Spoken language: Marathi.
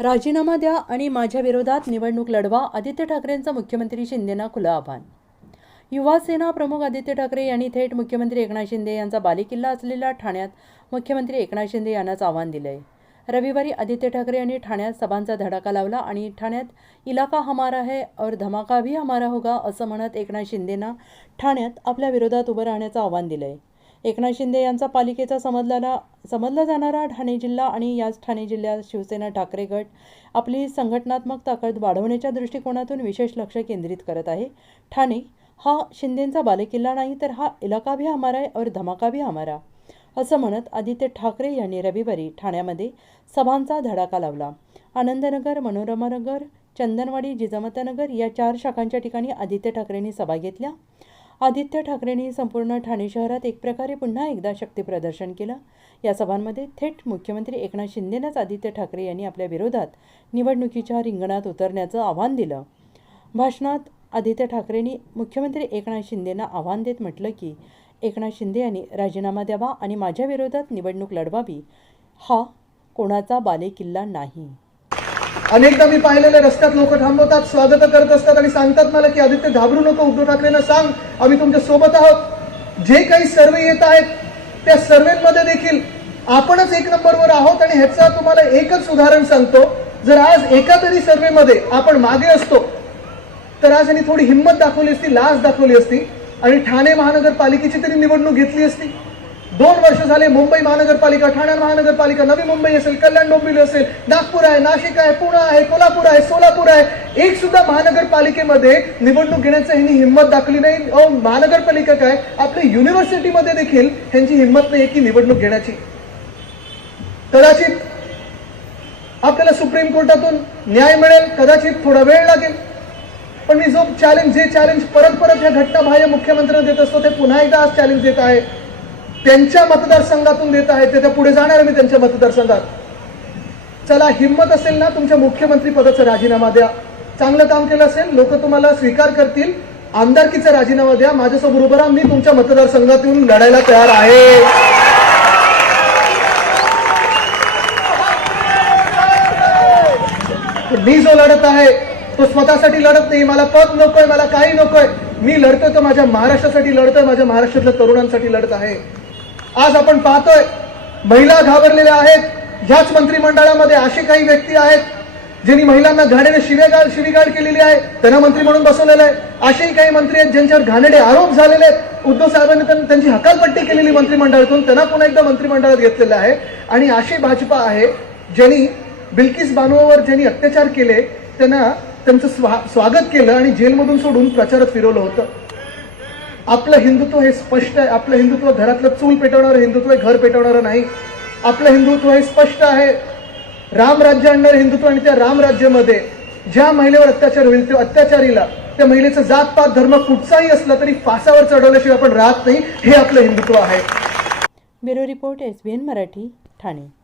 राजीनामा द्या आणि माझ्या विरोधात निवडणूक लढवा आदित्य ठाकरेंचं मुख्यमंत्री शिंदेना खुलं आव्हान. युवा सेना प्रमुख आदित्य ठाकरे यांनी थेट मुख्यमंत्री एकनाथ शिंदे यांचा बालेकिल्ला असलेल्या ठाण्यात मुख्यमंत्री एकनाथ शिंदे यांनाच आव्हान दिलंय. रविवारी आदित्य ठाकरे यांनी ठाण्यात सभांचा धडाका लावला आणि ठाण्यात इलाका हमारा है और धमाका भी हमारा होगा असं म्हणत एकनाथ शिंदेना ठाण्यात आपल्या विरोधात उभं राहण्याचं आव्हान दिलं आहे एकनाथ शिंदे यांचा पालिकेचा समजलेला समजला जाणारा ठाणे जिल्हा आणि याच ठाणे जिल्ह्यात शिवसेना ठाकरे गट आपली संघटनात्मक ताकद वाढवण्याच्या दृष्टिकोनातून विशेष लक्ष केंद्रित करत आहे. ठाणे हा शिंदेंचा बालेकिल्ला नाही तर हा इलाका भी हमारा आहे और धमाका भी हमारा असं म्हणत आदित्य ठाकरे यांनी रविवारी ठाण्यामध्ये सभांचा धडाका लावला. आनंदनगर मनोरमानगर चंदनवाडी जिजामातानगर या चार शाखांच्या ठिकाणी आदित्य ठाकरेंनी सभा घेतल्या. आदित्य ठाकरेंनी संपूर्ण ठाणे शहरात एक प्रकारे पुन्हा एकदा शक्तीप्रदर्शन केलं. या सभांमध्ये थेट मुख्यमंत्री एकनाथ शिंदेनंच आदित्य ठाकरे यांनी आपल्या विरोधात निवडणुकीच्या रिंगणात उतरण्याचं आव्हान दिलं. भाषणात आदित्य ठाकरेंनी मुख्यमंत्री एकनाथ शिंदेंना आव्हान देत म्हटलं की एकनाथ शिंदे यांनी राजीनामा द्यावा आणि माझ्या विरोधात निवडणूक लढवावी. हा कोणाचा बालेकिल्ला नाही. अनेकदा मी पाहिलेले रस्त्यात लोक थांबवतात स्वागत करत असतात आणि सांगतात मला की आदित्य घाबरू नको उद्धव ठाकरेंना सांग. आम्ही तुमच्यासोबत आहोत. जे काही सर्वे येत आहेत त्या सर्वेमध्ये देखील आपणच एक नंबरवर आहोत आणि ह्याचा तुम्हाला एकच उदाहरण सांगतो. जर आज एका तरी सर्वेमध्ये आपण मागे असतो तर आज यांनी थोडी हिंमत दाखवली असती लाज दाखवली असती आणि ठाणे महानगरपालिकेची तरी निवडणूक घेतली असती. दोन वर्ष झाले मुंबई महानगरपालिका ठाणे महानगरपालिका नवी मुंबई असेल कल्याण डोंबिवली असेल नागपूर आहे नाशिक आहे पुणे आहे कोल्हापूर आहे सोलापूर आहे. एक सुद्धा महानगरपालिकेमध्ये निवडणूक घेण्याचं ह्यांनी हिंमत दाखली नाही. अहो, महानगरपालिका काय? आपल्या युनिव्हर्सिटीमध्ये देखील ह्यांची हिंमत नाही की निवडणूक घेण्याची. कदाचित आपल्याला सुप्रीम कोर्टातून न्याय मिळेल कदाचित थोडा वेळ लागेल. पण मी जो चॅलेंज जे चॅलेंज परत परत ह्या घटनाबाह्य मुख्यमंत्र्यांना देत असतो ते पुन्हा एकदा आज चॅलेंज देत आहे. त्यांच्या मतदारसंघातून देत आहे त्याच्या पुढे जाणार आहे मी त्यांच्या मतदारसंघात. चला हिंमत असेल ना तुमच्या मुख्यमंत्री पदाचा राजीनामा द्या. चांगलं काम केलं असेल लोक तुम्हाला स्वीकार करतील. आमदारकीचा राजीनामा द्या. माझ्यासोबत उभं राहा. मी तुमच्या मतदारसंघातून लढायला तयार आहे. मी जो लढत आहे तो स्वतःसाठी लढत नाही. मला पद नकोय मला काही नकोय. मी लढतोय तो माझ्या महाराष्ट्रासाठी लढतोय माझ्या महाराष्ट्रातल्या तरुणांसाठी लढत आहे. आज आपण पाहतोय महिला घाबरलेल्या आहेत. ह्याच मंत्रिमंडळामध्ये असे काही व्यक्ती आहेत ज्यांनी महिलांना घाणेने शिवेगाळ शिवीगाळ केलेली आहे. त्यांना मंत्री म्हणून बसवलेलं आहे. असेही काही मंत्री आहेत ज्यांच्यावर घाणेडे आरोप झालेले आहेत. उद्धव साहेबांनी त्यांची हकालपट्टी केलेली मंत्रिमंडळातून. त्यांना पुन्हा एकदा मंत्रिमंडळात घेतलेलं आहे. आणि अशी भाजपा आहे ज्यांनी बिल्किस बानोवर ज्यांनी अत्याचार केले त्यांना त्यांचं स्वा- स्वागत केलं आणि जेलमधून सोडून प्रचारात फिरवलं होतं. आपलं हिंदुत्व हे स्पष्ट आहे. आपलं हिंदुत्व घरातलं चूल पेटवणारं हिंदुत्व घर पेटवणारं नाही. आपलं हिंदुत्व हे स्पष्ट आहे. राम राज्य आणणारं हिंदुत्व आणि त्या राम राज्यामध्ये ज्या महिलेवर अत्याचार होईल त्या अत्याचारीला त्या महिलेचं जात पात धर्म कुठचाही असला तरी फासावर चढवल्याशिवाय आपण राहत नाही. हे आपलं हिंदुत्व आहे. Bureau report S B N Marathi Thane.